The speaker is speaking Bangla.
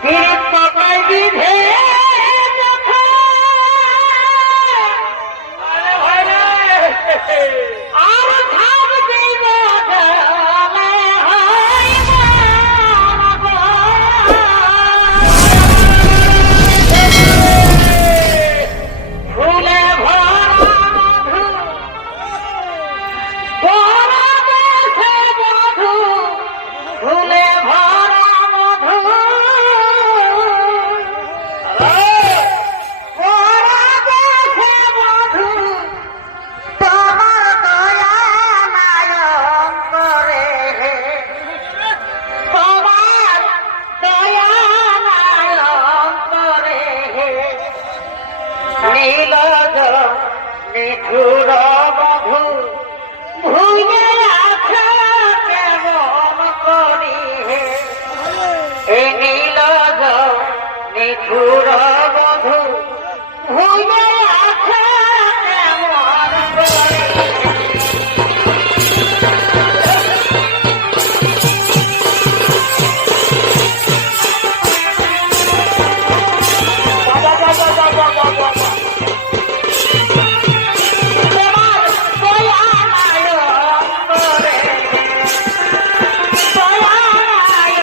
Good মিঠুর বধু ভুলে আছা কেমন করি হে। এ নীল মিঠুর বধু ভুলে